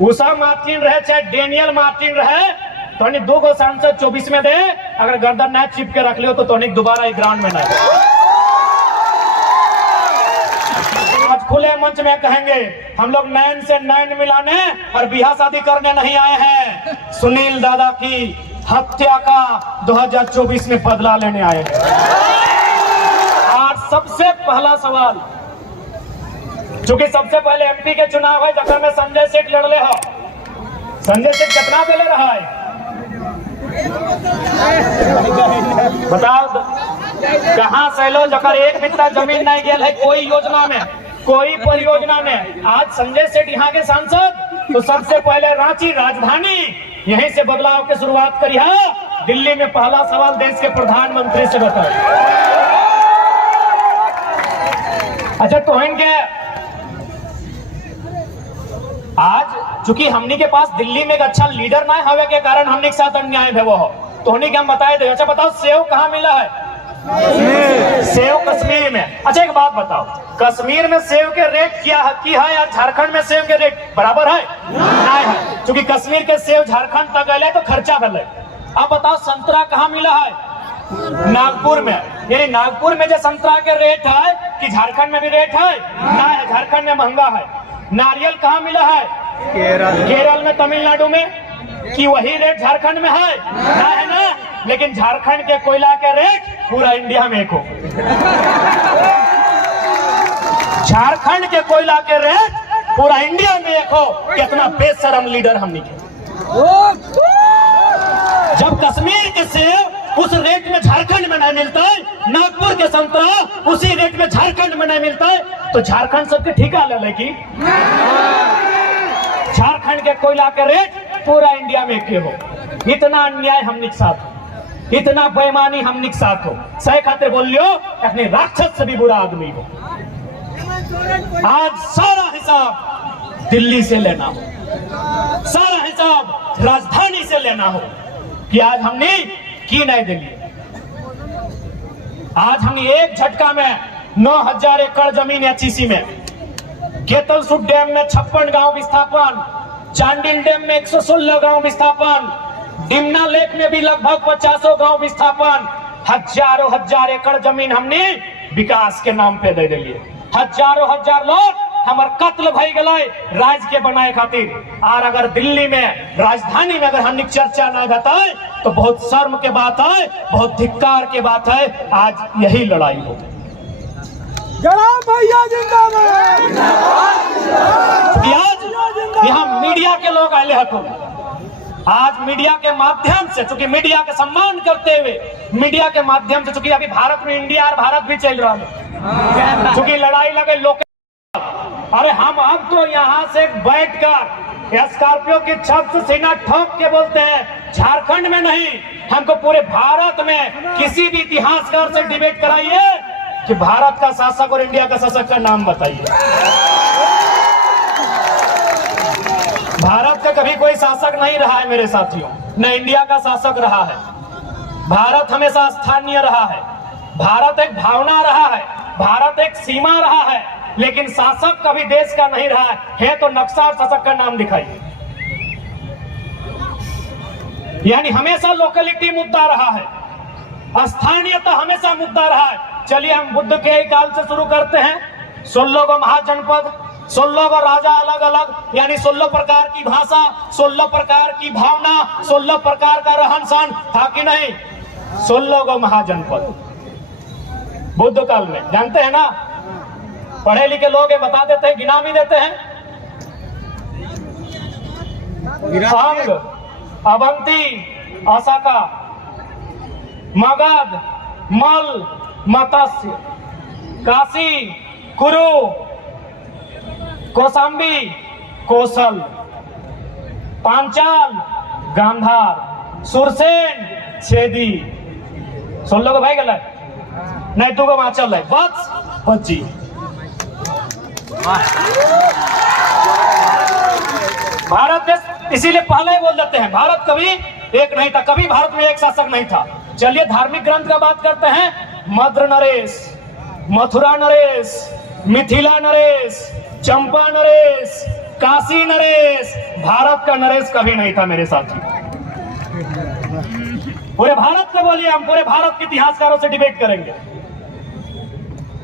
Usha Martin रहे चाहे Daniel Martin रहे, तो 2 सांसद 24 में दे, अगर गर्दन ना चिप के रख लियो तो दोबारा एक ग्राउंड में ना। आज खुले मंच में कहेंगे हम लोग नैन से नैन मिलाने और बियाह शादी करने नहीं आए हैं, सुनील दादा की हत्या का 2024 में बदला लेने आए हैं। आज सबसे पहला सवाल, चूंकि सबसे पहले एमपी के चुनाव है जब में संजय सेठ लड़ले हो, संजय सेठ कितना दे रहा है बताओ, कहां से लो जकर एक बित्ता जमीन नहीं गेल है कोई योजना में, कोई परियोजना में। आज संजय सेठ यहाँ के सांसद, तो सबसे पहले रांची राजधानी यहीं से बदलाव की शुरुआत करी है। दिल्ली में पहला सवाल देश के प्रधानमंत्री से बताओ। अच्छा तो इनके आज चूंकि हमनी के पास दिल्ली में एक अच्छा लीडर ना हवे के कारण हमने के साथ अन्याय है वो, तो उन्हीं के हम बताए थे। अच्छा बताओ सेव कहाँ मिला है? सेव कश्मीर में। अच्छा एक बात बताओ, कश्मीर में सेव के रेट क्या है की है, या झारखंड में सेव के रेट बराबर है? नहीं है, क्योंकि कश्मीर के सेव झारखंड तक गए तो खर्चा भले। अब बताओ संतरा कहाँ मिला है? नागपुर में। यानी नागपुर में जो संतरा के रेट है कि झारखंड में भी रेट है? नहीं है, झारखंड में महंगा है। नारियल कहाँ मिला है? केरल में, तमिलनाडु में, कि वही रेट झारखंड में है? ना है ना, लेकिन झारखंड के कोयला के रेट पूरा इंडिया में एक हो। झारखंड के कोयला के रेट पूरा इंडिया में एक हो। कितना बेशरम लीडर हमने के। जब कश्मीर के सेब उस रेट में झारखंड में नहीं मिलता है, नागपुर के संतरा उसी रेट में झारखंड में नहीं मिलता है, तो झारखंड सबके ठिका ले लेगी। झारखंड के कोयला के रेट पूरा इंडिया में के हो। इतना अन्याय हमने के साथ हो, इतना बेईमानी हमने के साथ हो। सही खातिर बोल लियो, अपने राक्षस से भी बुरा आदमी हो। आज सारा हिसाब दिल्ली से लेना हो, सारा हिसाब राजधानी से लेना हो कि आज हमने की नहीं दिल्ली। आज हमने एक झटका में 9000 एकड़ जमीन एचईसी में, केतलसुट डैम में 56 गांव विस्थापन, चांडिल डैम में 116 गांव विस्थापन, डिमना लेक में भी लगभग 50 गांव विस्थापन, हजारों हजार एकड़ जमीन हमने विकास के नाम पे दे दिए। हजारों हजार लोग हमार कत्ल भई गए राज्य के बनाए खातिर। और अगर दिल्ली में राजधानी में अगर हमने चर्चा ना बताए तो बहुत शर्म के बात है, बहुत धिक्कार के बात है। आज यही लड़ाई हो। भैया जिंदाबाद। आज यहाँ मीडिया के लोग आए हको, आज मीडिया के माध्यम से, चूंकि मीडिया का सम्मान करते हुए, मीडिया के माध्यम से, चूंकि अभी भारत में इंडिया और भारत भी चल रहा है, चूंकि लड़ाई लगे लोग। अरे हम अब तो यहाँ से बैठकर स्कॉर्पियो की छत से सीना ठोक के बोलते हैं, झारखंड में नहीं, हमको पूरे भारत में किसी भी इतिहासकार से डिबेट कराइए कि भारत का शासक और इंडिया का शासक का नाम बताइए। भारत का कभी कोई शासक नहीं रहा है मेरे साथियों, न इंडिया का शासक रहा है। भारत हमेशा स्थानीय रहा है, भारत एक भावना रहा है, भारत एक सीमा रहा है, लेकिन शासक कभी देश का नहीं रहा है। तो नक्शा और शासक का नाम दिखाइए। यानी हमेशा लोकलिटी मुद्दा रहा है, स्थानीयता हमेशा मुद्दा रहा है। चलिए हम बुद्ध के ही काल से शुरू करते हैं। 16 गो महाजनपद, 16 गो राजा अलग अलग, यानी 16 प्रकार की भाषा, 16 प्रकार की भावना, 16 प्रकार का रहन सहन था कि नहीं? 16 गो महाजनपद बुद्ध काल में, जानते हैं ना? पढ़े लिखे लोग ये बता देते हैं, गिना भी देते हैं। अंग, अवंती, असाका, मगध, मल, मत्स्य, काशी, कुरु, कौशाम्बी, कौशल, पांचाल, गांधार, सुरसेन, छेदी। 16 को भाई गलत नहीं, 2 को चल है, बस पच्ची। भारत देश इसीलिए पहले ही बोल देते हैं, भारत कभी एक नहीं था, कभी भारत में एक शासक नहीं था। चलिए धार्मिक ग्रंथ का बात करते हैं। मद्र नरेश, मथुरा नरेश, मिथिला नरेश, चंपा नरेश, काशी नरेश, भारत का नरेश कभी नहीं था मेरे साथी। पूरे भारत को बोलिए, हम पूरे भारत के इतिहासकारों से डिबेट करेंगे।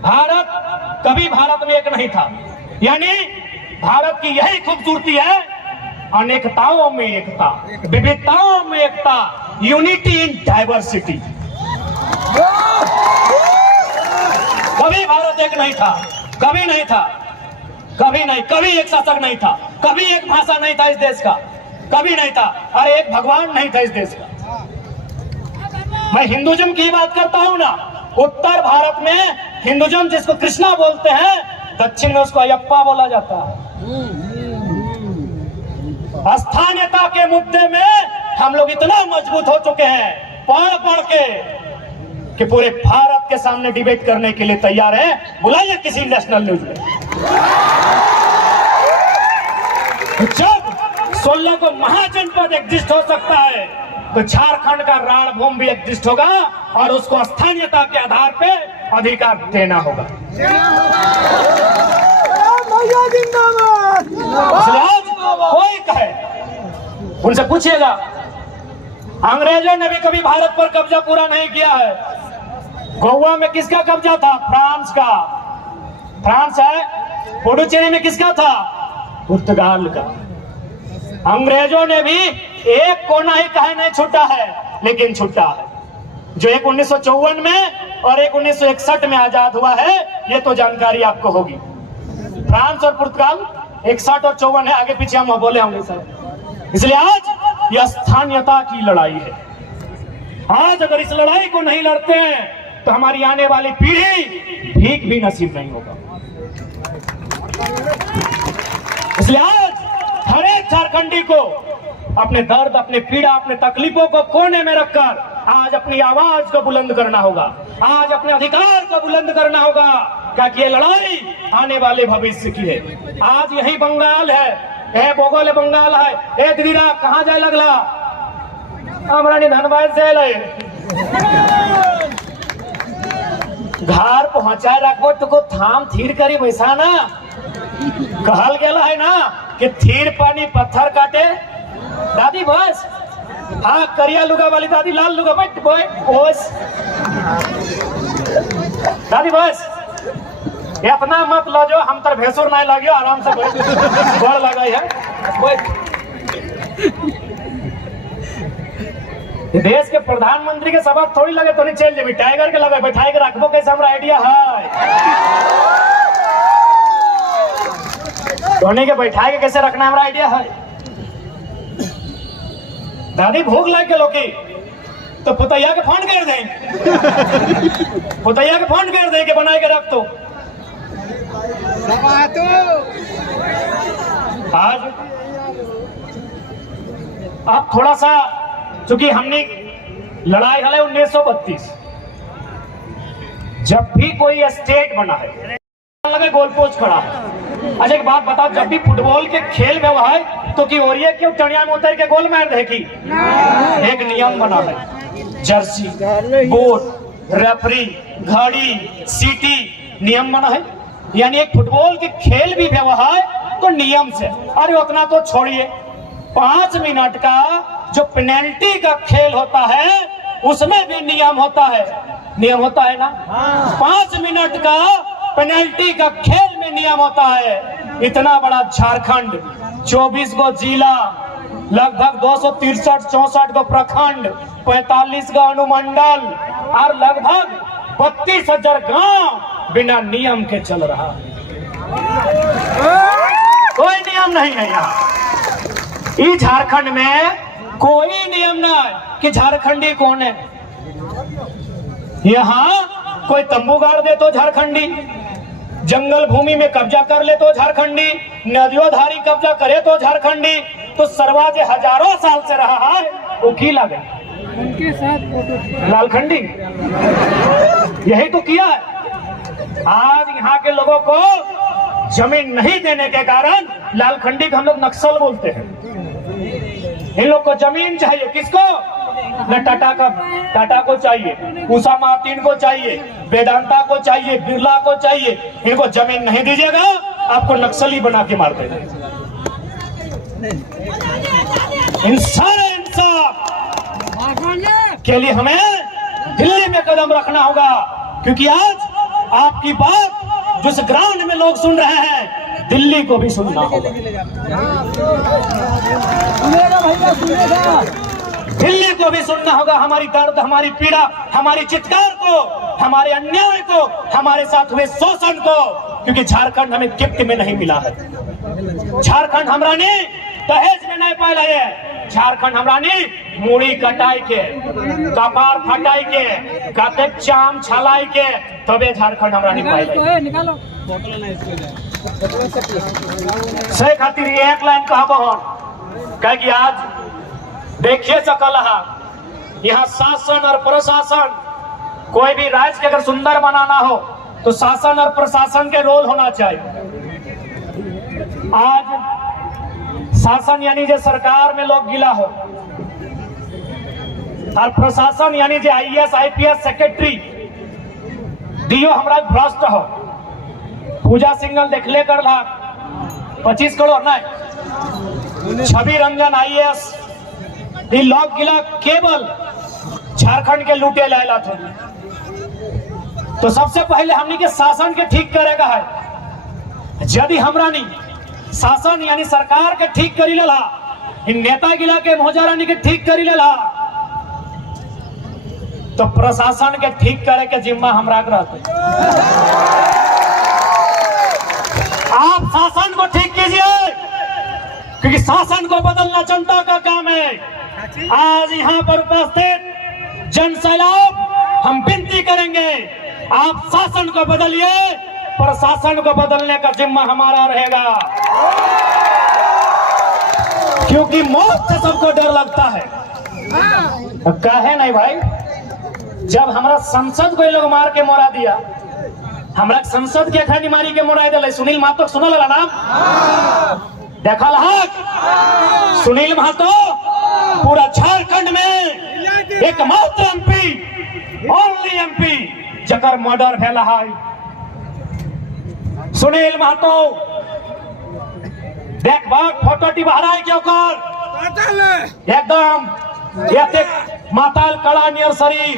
भारत कभी भारत में एक नहीं था, यानी भारत की यही खूबसूरती है, अनेकताओं में एकता, विविधताओं में एकता, यूनिटी इन डाइवर्सिटी। कभी भारत एक नहीं था, कभी नहीं था, कभी नहीं, कभी एक शासक नहीं था, कभी एक भाषा नहीं था इस देश का, कभी नहीं था, अरे एक भगवान नहीं था इस देश का। मैं हिंदुज्म की बात करता हूं ना, उत्तर भारत में हिंदुज्म जिसको कृष्णा बोलते हैं, दक्षिण में उसको अयप्पा बोला जाता है। स्थानीयता के मुद्दे में हम लोग इतना मजबूत हो चुके हैं, पढ़ पढ़ के, कि पूरे भारत के सामने डिबेट करने के लिए तैयार है। बुलाइए किसी नेशनल न्यूज में। जब 16 को महाजनपद एग्जिस्ट हो सकता है, तो झारखंड का रणभूमि भी एग्जिस्ट होगा और उसको स्थानीयता के आधार पे अधिकार देना होगा। कोई कहे, उनसे पूछिएगा, अंग्रेजों ने भी कभी भारत पर कब्जा पूरा नहीं किया है। गोवा में किसका कब्जा था? फ्रांस का। फ्रांस है। पुडुचेरी में किसका था? पुर्तगाल का। अंग्रेजों ने भी एक कोना ही कहे नहीं छूटा है, लेकिन छूटा है। जो एक 1954 में और एक 1961 में आजाद हुआ है, ये तो जानकारी आपको होगी। फ्रांस और पुर्तगाल 61 और 54 है, आगे पीछे हम बोले होंगे सर। इसलिए आज यह स्थानीयता की लड़ाई है। आज अगर इस लड़ाई को नहीं लड़ते हैं तो हमारी आने वाली पीढ़ी भीख भी नसीब नहीं होगा। इसलिए आज हर एक झारखंडी को अपने दर्द, अपने पीड़ा, अपने तकलीफों को कोने में रखकर आज अपनी आवाज को बुलंद करना होगा, आज अपने अधिकार को बुलंद करना होगा, क्योंकि ये लड़ाई आने वाले भविष्य की है। आज यही बंगाल है, ए बोगोले बंगाल है, ए दीदा कहाँ जाए लगला, हमारा धनबाद से ले घर पहुंचाए रखो तो थाम थीर करी वैसा ना कहल गेला है ना कि थीर पानी पत्थर काटे। दादी बस, हाँ करिया लुगा वाली दादी, लाल लुगा बैठ बस दादी बस, इतना मत लो जो हम तर भैंसुर नहीं लगे, आराम से बैठ, बड़ लगाई है। देश के प्रधानमंत्री के सबक थोड़ी लगे तो नहीं चल जेबी, टाइगर के लगे बैठाए के रखबो कैसे, हमरा आइडिया है धोनी के बैठाए के कैसे रखना, हमरा आइडिया है। दादी भूख लग के लोकी तो पुतैया के फोन कर दें, पुतैया के फोन कर दें कि बनाए के रख। तो आज अब थोड़ा सा, चूंकि हमने लड़ाई है 1932, जब भी कोई स्टेट बना है लगे गोल पोस्ट खड़ा है। अच्छा एक बात बताओ, जब भी फुटबॉल के खेल में हुआ है तो कि ओरिए क्यों टणिया में उतर के गोल मार दे की? एक नियम बना है, जर्सी, बोर्ड, रेफरी, घड़ी, सीटी, नियम बना है। यानी एक फुटबॉल के खेल भी व्यवहार तो नियम से। अरे उतना तो छोड़िए, 5 मिनट का जो पेनल्टी का खेल होता है उसमें भी नियम होता है, नियम होता है ना। 5 मिनट का पेनल्टी का खेल में नियम होता है। इतना बड़ा झारखंड, 24 गो जिला, लगभग 263-64 गो प्रखंड, 45 गो अनुमंडल और लगभग 32,000 गांव बिना नियम के चल रहा है। कोई नियम नहीं है यहाँ। इस झारखंड में कोई नियम नहीं कि झारखंडी कौन है। यहाँ कोई तंबू गाड़ दे तो झारखंडी, जंगल भूमि में कब्जा कर ले तो झारखंडी, नदियों धारी कब्जा करे तो झारखंडी। तो सरवाजे हजारों साल से रहा है, वो की लगे उनके साथ लालखंडी, यही तो किया है। आज यहाँ के लोगों को जमीन नहीं देने के कारण लालखंडी को हम लोग नक्सल बोलते हैं। इन लोग को जमीन चाहिए, किसको? न टाटा को चाहिए, उषा मार्टिन को चाहिए, वेदांता को चाहिए, बिरला को चाहिए। इनको जमीन नहीं दीजिएगा, आपको नक्सली बना के मार देगा। इन सारे इंसाफ के लिए हमें दिल्ली में कदम रखना होगा, क्योंकि आज आपकी बात जिस ग्राउंड में लोग सुन रहे हैं, दिल्ली को भी सुनना होगा। दिल्ली को भी सुनना होगा हमारी दर्द, हमारी पीड़ा, हमारी चित्कार को, हमारे अन्याय को, हमारे साथ हुए शोषण को, क्योंकि झारखंड हमें गिफ्ट में नहीं मिला है। झारखंड हमरानी दहेज में नहीं पाया है। झारखंड हमरानी मूड़ी कटाई के, कपार फटाई के, कते चाम छलाई के तबे झारखंड हमरानी पाया। से खातिर एक लाइन कहा बहन कह कि आज देखिए सकल यहाँ शासन और प्रशासन, कोई भी राज्य के अगर सुंदर बनाना हो तो शासन और प्रशासन के रोल होना चाहिए। आज शासन यानी जो सरकार में लोग गिला हो, और प्रशासन यानी जो IAS IPS सेक्रेटरी दियो हमरा भ्रष्ट हो। पूजा सिंगल देखले कर 25 करोड़ नहीं, छवि रंजन IAS लोग गिला केवल झारखंड के लूटे लायला थे। तो सबसे पहले हमने के शासन के ठीक करेगा है। यदि हमरा नहीं शासन यानी सरकार के ठीक करी लेला, इन नेता गिला के मोहजारानी के ठीक करी लेला, तो प्रशासन के ठीक करे के जिम्मा हमरा के रहते। आप शासन को ठीक कीजिए, क्योंकि शासन को बदलना जनता का काम है। आज यहाँ पर उपस्थित जन सैलाब हम विनती करेंगे, आप शासन को बदलिए, प्रशासन को बदलने का जिम्मा हमारा रहेगा। क्योंकि मौत से सबको डर लगता है। कहे नहीं भाई, जब हमारा संसद को लोग मार के मोरा दिया, हमरा संसद के खंडी मारी के मोरा दिल। सुनील महतो सुनल नाम देखल हक। सुनील महतो पूरा झारखंड में एकमात्र MP, ओनली MP जकर मर्डर भेला है। सुनील महतो देख बाग फोटो टिबारा है क्यों कर एकदम माताल कड़ा नियर शरीर,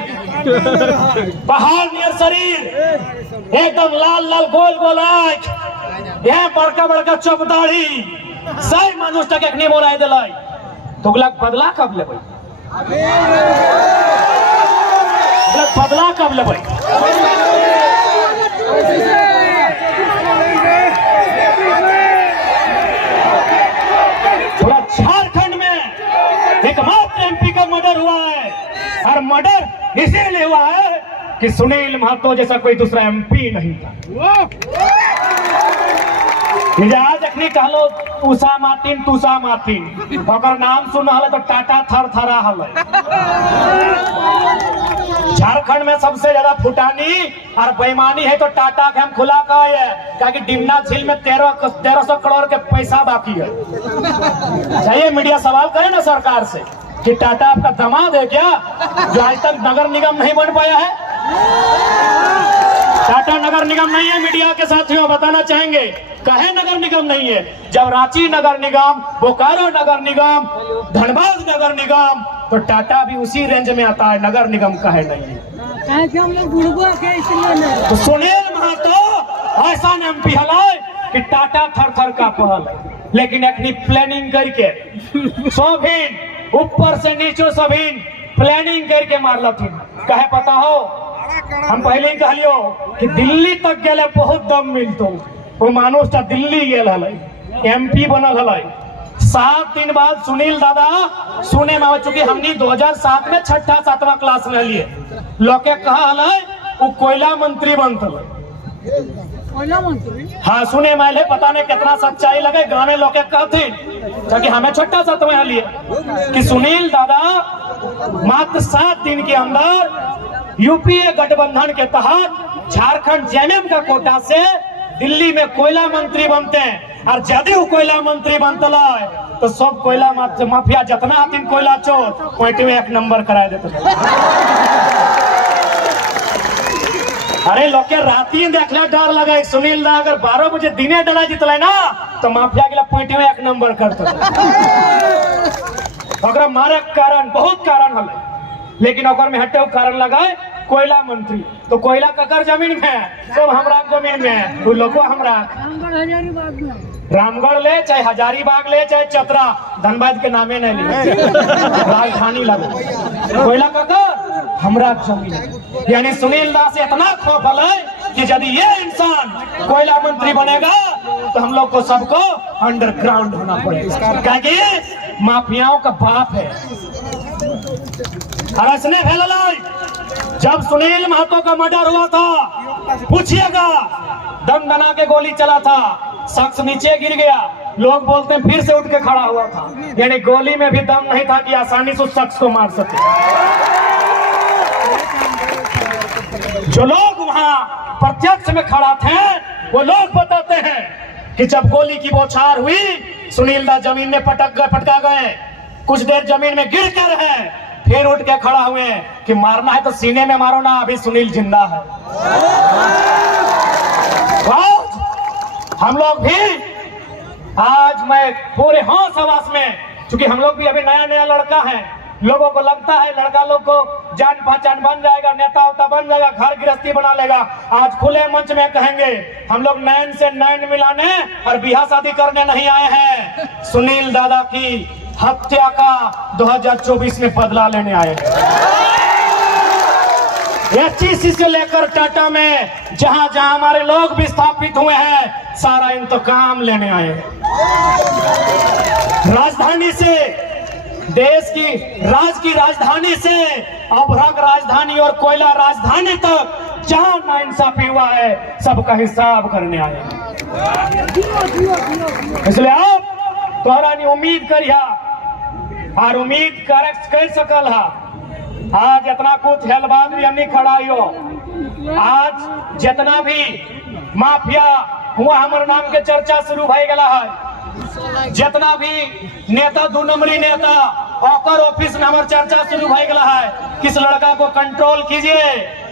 पहाड़ नियर शरीर, एकदम लाल लाल गोल गोल आँख, यहाँ बड़का बड़का चौपदारी, सही मनुष्य तक नहीं बोला दिल। तुगलक बदला कब ले भाई? बदला कब ले भाई? पूरा झारखंड में एकमात्र MP का मर्डर हुआ है, और मर्डर इसीलिए हुआ है कि सुनील महतो जैसा कोई दूसरा MP नहीं था। आज अखनी कहलो उषा मार्टिन, तुषा मार्टिन, अगर नाम सुन हल तो टाटा थर थरा हल। झारखंड में सबसे ज्यादा फुटानी और बेईमानी है तो टाटा के हम खुला कहा है, क्योंकि डिमना झील में 1300 करोड़ के पैसा बाकी है। चाहिए मीडिया सवाल करे ना सरकार से कि टाटा आपका दामाद है क्या, जो आज तक नगर निगम नहीं बन पाया है? टाटा नगर निगम नहीं है। मीडिया के साथियों बताना चाहेंगे कहे नगर निगम नहीं है, जब रांची नगर निगम, बोकारो नगर निगम, धनबाद नगर निगम, तो टाटा भी उसी रेंज में आता है। नगर निगम कहे नहीं है। तो सुनील महतो ऐसा MP हलाए कि टाटा थर थर का पहल, लेकिन अपनी प्लानिंग करके सोभिन ऊपर से नीचे सभी प्लानिंग करके मारल थी। कहे पता हो, हम पहले ही कहलियो कि दिल्ली तक गए बहुत दम मिलतो। वो मानुष दिल्ली गेल MP बनल है। 7 दिन बाद सुनील दादा सुने में चुकी हमनी 2007 में 6ठा-7वां क्लास में लिए लोग कहा वो कोयला मंत्री बनता। हाँ सुने में पता नहीं कितना सच्चाई लगे, गाने लोग कहते क्योंकि हमें 6ठा-7वां लिए कि सुनील दादा मात्र 7 दिन के अंदर UPA गठबंधन के तहत झारखंड JMM का कोटा से दिल्ली में कोयला मंत्री बनते हैं। और यदि वो कोयला मंत्री बनता तो सब कोयला माफिया जितना आती कोयला चोर कोयटे में 1 नंबर करा देते। अरे लोग के राती देखले डर लगे सुनील दा अगर 12 बजे दिने डरा जितले ना तो माफिया के पॉइंट में 1 नंबर करते अगर मारे कारण बहुत कारण हल लेकिन ओकर में हटे कारण लगाए कोयला मंत्री तो कोयला ककर जमीन में सब हमरा जमीन में तू लोगो हमरा रामगढ़ ले चाहे हजारीबाग ले चाहे चतरा धनबाद के नामे नहीं ले राजधानी लगे कोयला ककर हमरा जमीन यानी सुनील दास से इतना खौफ है कि यदि ये इंसान कोयला मंत्री बनेगा तो हम लोग को सबको अंडरग्राउंड होना पड़ेगा क्योंकि माफियाओं का बाप है। हरसने फैलाई जब सुनील महतो का मर्डर हुआ था पूछिएगा दम दना के गोली चला था शख्स नीचे गिर गया लोग बोलते हैं फिर से उठ के खड़ा हुआ था यानी गोली में भी दम नहीं था कि आसानी से उस शख्स को मार सके। जो लोग वहां प्रत्यक्ष में खड़ा थे वो लोग बताते हैं कि जब गोली की बौछार हुई सुनील दा जमीन में पटका गए कुछ देर जमीन में गिर कर रहे फिर उठ के खड़ा हुए कि मारना है तो सीने में मारो ना अभी सुनील जिंदा है। हम लोग भी आज मैं पूरे होश हवास में क्योंकि हम लोग भी अभी नया नया लड़का है लोगों को लगता है लड़का लोग को जान पहचान बन जाएगा नेता उता बन जाएगा घर गृहस्थी बना लेगा। आज खुले मंच में कहेंगे हम लोग नैन से नैन मिलाने और बियाह शादी करने नहीं आए हैं सुनील दादा की हत्या का 2024 में बदला लेने आए हैं। एचईसी से लेकर टाटा में जहां जहां हमारे लोग भी स्थापित हुए हैं सारा इंतकाम लेने आए हैं। राजधानी से देश की राजधानी से अभ्रक राजधानी और कोयला राजधानी तक जहां नाइंसाफी हुआ है सबका हिसाब करने आए हैं। इसलिए आप तोहरा नहीं उम्मीद करिया और उम्मीद कर सकल है आज इतना कुछ हेलबाद भी हमने खड़ा हो आज जितना भी माफिया हुआ हमारे नाम के चर्चा शुरू हो गया है जितना भी नेता 2 नंबरी नेता ऑकर ऑफिस में हमारे चर्चा शुरू हो गया है किस लड़का को कंट्रोल कीजिए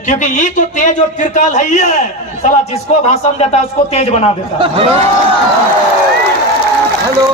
क्योंकि ये तो तेज और तिरकाल है ही है साला जिसको भाषण देता है उसको तेज बना देता है। हेलो